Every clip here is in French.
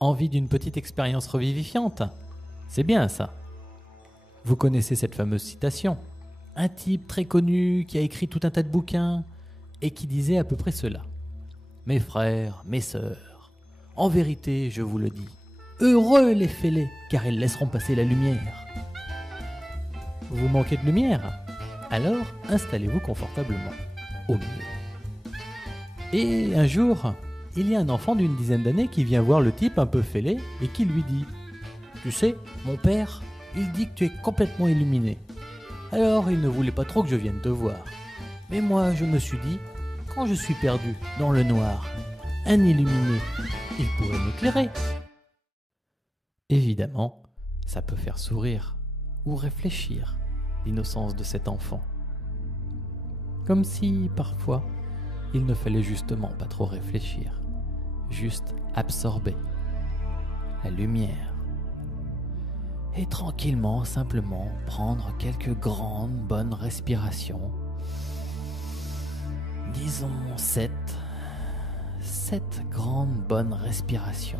Envie d'une petite expérience revivifiante? C'est bien ça. Vous connaissez cette fameuse citation? Un type très connu qui a écrit tout un tas de bouquins et qui disait à peu près cela. Mes frères, mes sœurs, en vérité, je vous le dis, heureux les fêlés, car ils laisseront passer la lumière. Vous manquez de lumière? Alors installez-vous confortablement, au mieux. Et un jour, il y a un enfant d'une dizaine d'années qui vient voir le type un peu fêlé et qui lui dit « Tu sais, mon père, il dit que tu es complètement illuminé. Alors il ne voulait pas trop que je vienne te voir. Mais moi, je me suis dit, quand je suis perdu dans le noir, un illuminé, il pourrait m'éclairer. » Évidemment, ça peut faire sourire ou réfléchir l'innocence de cet enfant. Comme si, parfois, il ne fallait justement pas trop réfléchir, juste absorber la lumière et tranquillement, simplement prendre quelques grandes, bonnes respirations. Disons 7 grandes, bonnes respirations.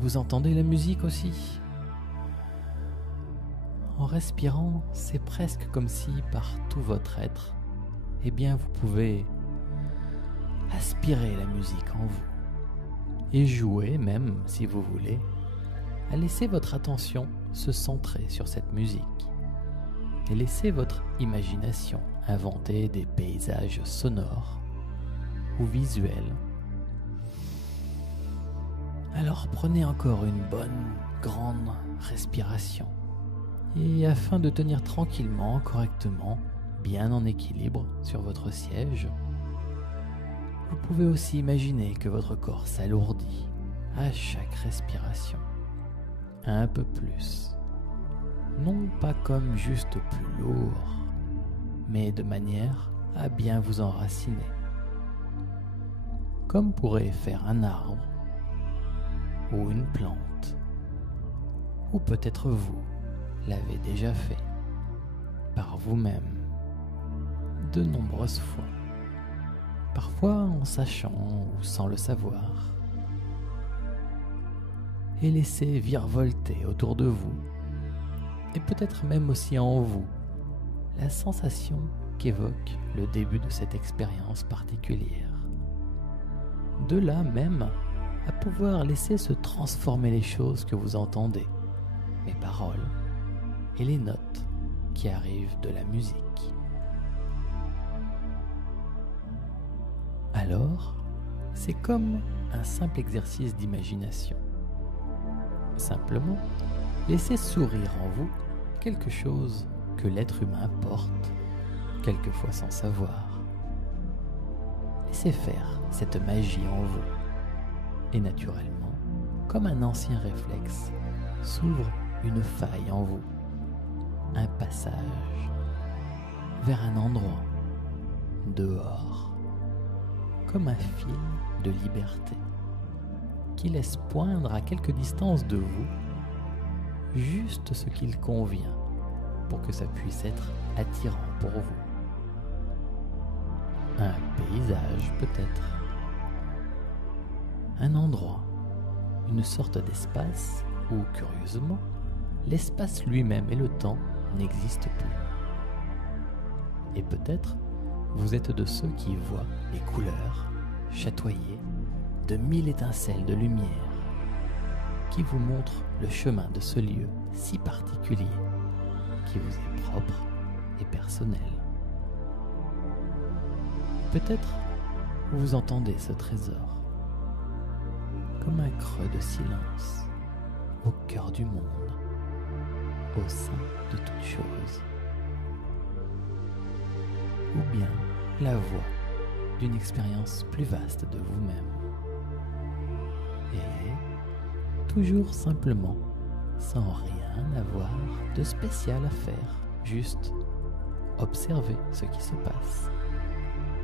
Vous entendez la musique aussi? En respirant, c'est presque comme si, par tout votre être, eh bien vous pouvez aspirer la musique en vous et jouer, même si vous voulez, à laisser votre attention se centrer sur cette musique et laisser votre imagination inventer des paysages sonores ou visuels. Alors prenez encore une bonne, grande respiration. Et afin de tenir tranquillement, correctement, bien en équilibre sur votre siège, vous pouvez aussi imaginer que votre corps s'alourdit à chaque respiration, un peu plus. Non pas comme juste plus lourd, mais de manière à bien vous enraciner. Comme pourrait faire un arbre, ou une plante, ou peut-être vous l'avez déjà fait, par vous-même, de nombreuses fois, parfois en sachant ou sans le savoir, et laissez virevolter autour de vous, et peut-être même aussi en vous, la sensation qu'évoque le début de cette expérience particulière. De là même à pouvoir laisser se transformer les choses que vous entendez, mes paroles, et les notes qui arrivent de la musique. Alors, c'est comme un simple exercice d'imagination. Simplement, laissez sourire en vous quelque chose que l'être humain porte, quelquefois sans savoir. Laissez faire cette magie en vous. Et naturellement, comme un ancien réflexe, s'ouvre une faille en vous. Un passage vers un endroit, dehors, comme un fil de liberté qui laisse poindre à quelque distance de vous juste ce qu'il convient pour que ça puisse être attirant pour vous. Un paysage peut-être, un endroit, une sorte d'espace où, curieusement, l'espace lui-même et le temps n'existe plus. Et peut-être vous êtes de ceux qui voient les couleurs chatoyer de 1000 étincelles de lumière qui vous montrent le chemin de ce lieu si particulier qui vous est propre et personnel. Peut-être vous entendez ce trésor comme un creux de silence au cœur du monde, au sein de toute chose, ou bien la voix d'une expérience plus vaste de vous-même. Et toujours simplement, sans rien avoir de spécial à faire, juste observez ce qui se passe.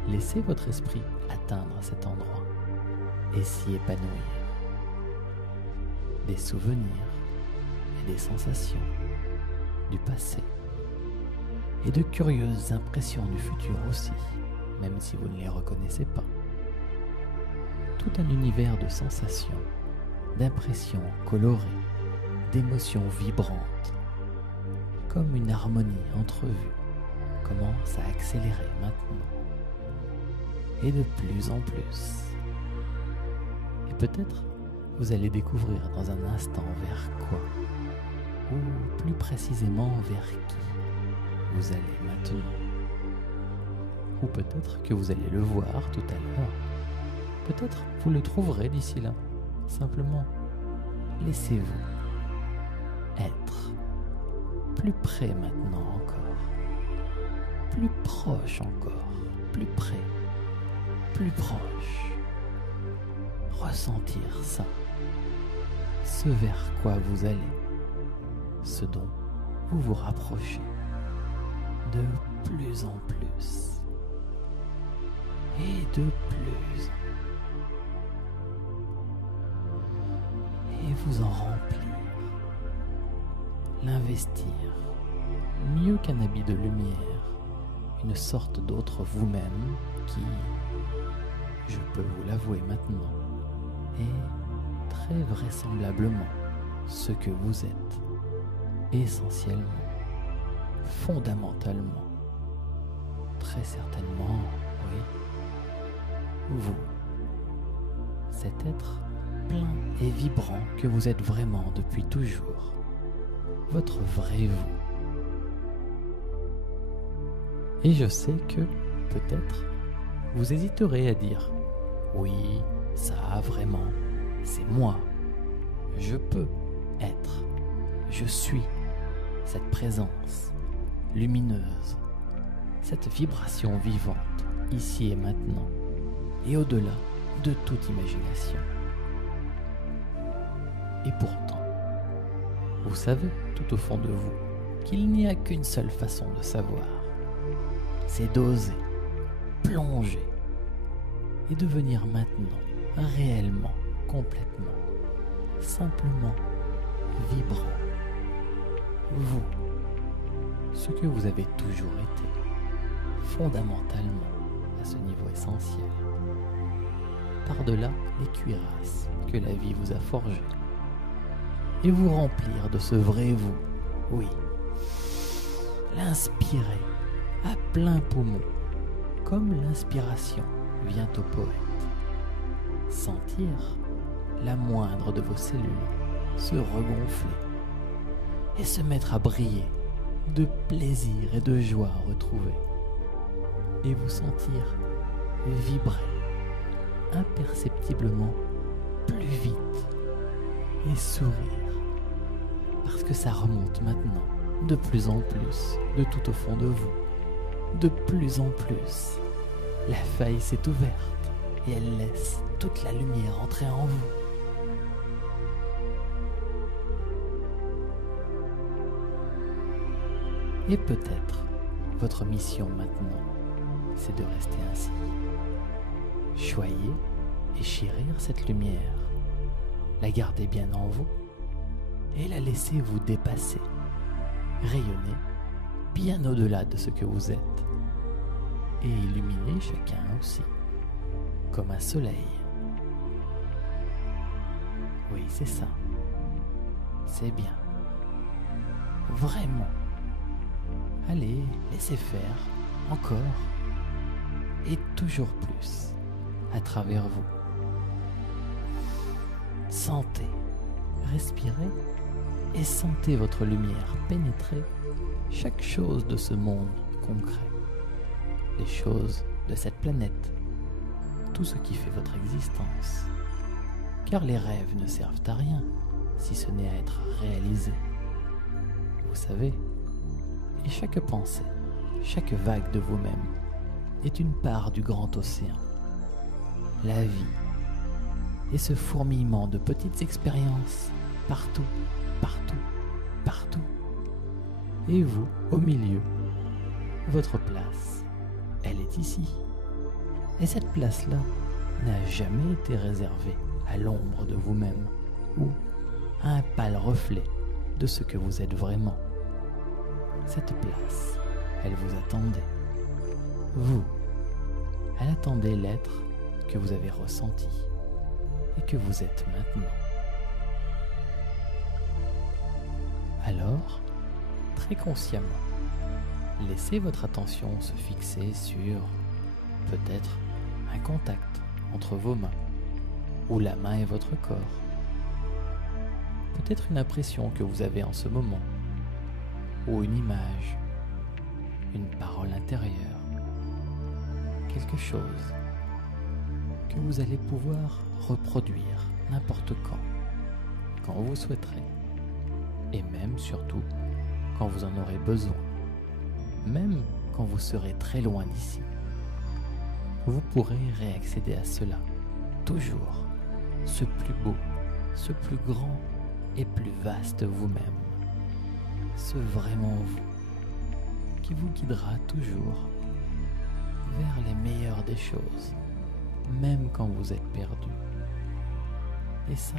Laissez votre esprit atteindre cet endroit et s'y épanouir. Des souvenirs et des sensations du passé et de curieuses impressions du futur aussi, même si vous ne les reconnaissez pas. Tout tout un univers de sensations, d'impressions colorées, d'émotions vibrantes, comme une harmonie entrevue commence à accélérer maintenant, et de plus en plus. Et peut-être vous allez découvrir dans un instant vers quoi, ou plus précisément vers qui vous allez maintenant. Ou peut-être que vous allez le voir tout à l'heure. Peut-être vous le trouverez d'ici là. Simplement, laissez-vous être plus près maintenant encore, plus proche encore, plus près, plus proche. Ressentir ça, ce vers quoi vous allez, ce dont vous vous rapprochez de plus en plus et de plus, et vous en remplir, l'investir, mieux qu'un habit de lumière, une sorte d'autre vous-même qui, je peux vous l'avouer maintenant, est très vraisemblablement ce que vous êtes, essentiellement, fondamentalement, très certainement, oui, vous, cet être plein et vibrant que vous êtes vraiment depuis toujours, votre vrai vous. Et je sais que, peut-être, vous hésiterez à dire « Oui, ça vraiment, c'est moi. Je peux être, je suis cette présence lumineuse, cette vibration vivante, ici et maintenant, et au-delà de toute imagination. » Et pourtant, vous savez tout au fond de vous qu'il n'y a qu'une seule façon de savoir, c'est d'oser, plonger, et devenir maintenant, réellement, complètement, simplement vibrant. Vous, ce que vous avez toujours été, fondamentalement, à ce niveau essentiel, par-delà les cuirasses que la vie vous a forgées, et vous remplir de ce vrai vous, oui, l'inspirer à plein poumon, comme l'inspiration vient au poète, sentir la moindre de vos cellules se regonfler et se mettre à briller de plaisir et de joie retrouvée, et vous sentir vibrer imperceptiblement plus vite et sourire, parce que ça remonte maintenant de plus en plus de tout au fond de vous, de plus en plus. La faille s'est ouverte et elle laisse toute la lumière entrer en vous. Et peut-être votre mission maintenant, c'est de rester ainsi. Choyer et chérir cette lumière, la garder bien en vous et la laisser vous dépasser, rayonner bien au-delà de ce que vous êtes et illuminer chacun aussi, comme un soleil. Oui, c'est ça. C'est bien. Vraiment. Allez, laissez faire, encore, et toujours plus, à travers vous. Sentez, respirez, et sentez votre lumière pénétrer chaque chose de ce monde concret, les choses de cette planète, tout ce qui fait votre existence. Car les rêves ne servent à rien, si ce n'est à être réalisés. Vous savez, et chaque pensée, chaque vague de vous-même est une part du grand océan. La vie et ce fourmillement de petites expériences partout, partout, partout. Et vous, au milieu, votre place, elle est ici. Et cette place-là n'a jamais été réservée à l'ombre de vous-même ou à un pâle reflet de ce que vous êtes vraiment. Cette place, elle vous attendait. Vous, elle attendait l'être que vous avez ressenti, et que vous êtes maintenant. Alors, très consciemment, laissez votre attention se fixer sur peut-être un contact entre vos mains ou la main et votre corps. Peut-être une impression que vous avez en ce moment ou une image, une parole intérieure, quelque chose que vous allez pouvoir reproduire n'importe quand vous souhaiterez, et même surtout quand vous en aurez besoin, même quand vous serez très loin d'ici. Vous pourrez réaccéder à cela, toujours, ce plus beau, ce plus grand et plus vaste vous-même, ce vraiment vous, qui vous guidera toujours vers les meilleures des choses, même quand vous êtes perdu. Et ça,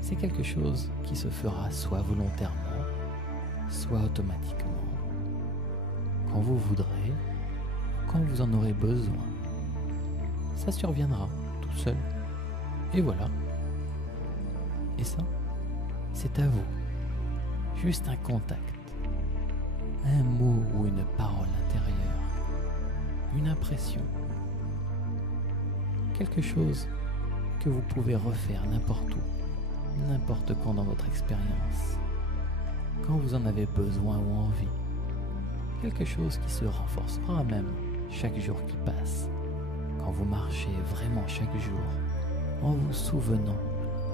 c'est quelque chose qui se fera soit volontairement, soit automatiquement, quand vous voudrez, quand vous en aurez besoin. Ça surviendra tout seul. Et voilà. Et ça, c'est à vous. Juste un contact, un mot ou une parole intérieure, une impression, quelque chose que vous pouvez refaire n'importe où, n'importe quand dans votre expérience, quand vous en avez besoin ou envie, quelque chose qui se renforcera même chaque jour qui passe, quand vous marchez vraiment chaque jour, en vous souvenant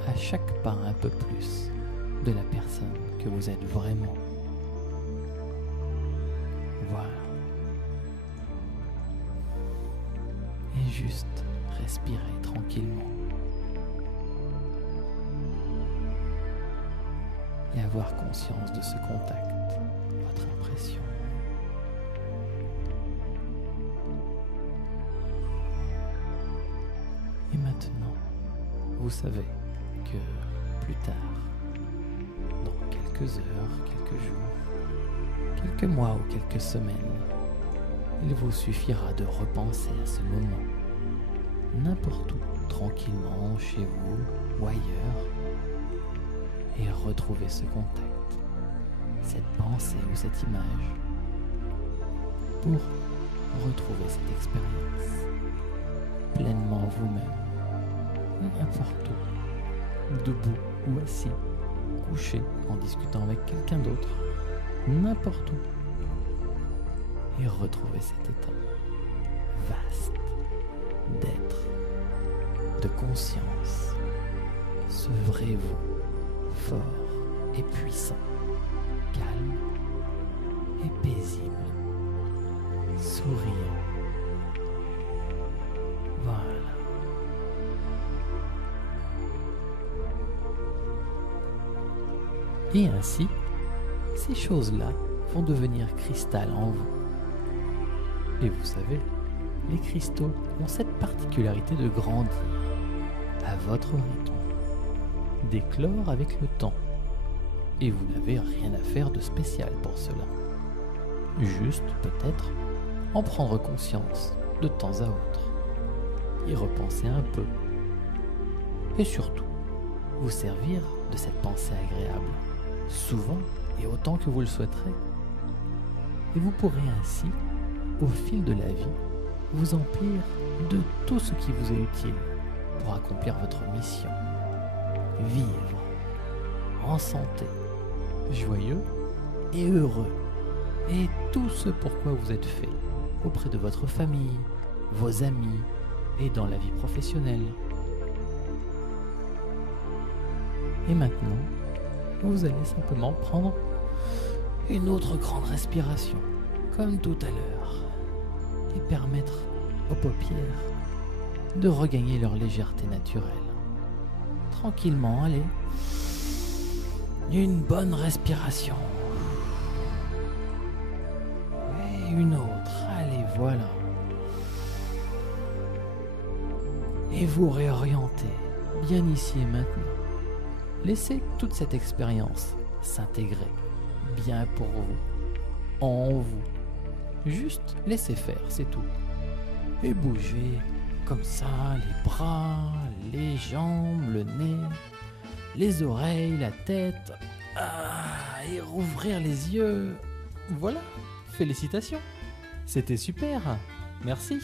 à chaque pas un peu plus de la personne que vous êtes vraiment. Voilà. Et juste respirez tranquillement. Et avoir conscience de ce contact, votre impression. Et maintenant, vous savez que plus tard, dans quelques heures, quelques jours, quelques mois ou quelques semaines, il vous suffira de repenser à ce moment, n'importe où, tranquillement, chez vous ou ailleurs, et retrouver ce contact, cette pensée ou cette image, pour retrouver cette expérience pleinement vous-même, n'importe où, debout ou assis, couché en discutant avec quelqu'un d'autre, n'importe où, et retrouver cet état vaste d'être, de conscience, ce vrai vous, fort et puissant, calme et paisible, souriant. Voilà. Et ainsi, ces choses-là vont devenir cristal en vous. Et vous savez, les cristaux ont cette particularité de grandir à votre rythme, d'éclore avec le temps. Et vous n'avez rien à faire de spécial pour cela. Juste, peut-être, en prendre conscience de temps à autre, y repenser un peu, et surtout, vous servir de cette pensée agréable, souvent et autant que vous le souhaiterez. Et vous pourrez ainsi, au fil de la vie, vous emplir de tout ce qui vous est utile pour accomplir votre mission. Vivre en santé, joyeux et heureux, et tout ce pourquoi vous êtes fait auprès de votre famille, vos amis et dans la vie professionnelle. Et maintenant, vous allez simplement prendre une autre grande respiration, comme tout à l'heure, et permettre aux paupières de regagner leur légèreté naturelle. Tranquillement, allez. Une bonne respiration. Et une autre, allez, voilà. Et vous réorientez, bien ici et maintenant. Laissez toute cette expérience s'intégrer, bien pour vous, en vous. Juste laissez faire, c'est tout. Et bougez comme ça, les bras, les jambes, le nez, les oreilles, la tête. Et rouvrir les yeux. Voilà, félicitations. C'était super. Merci.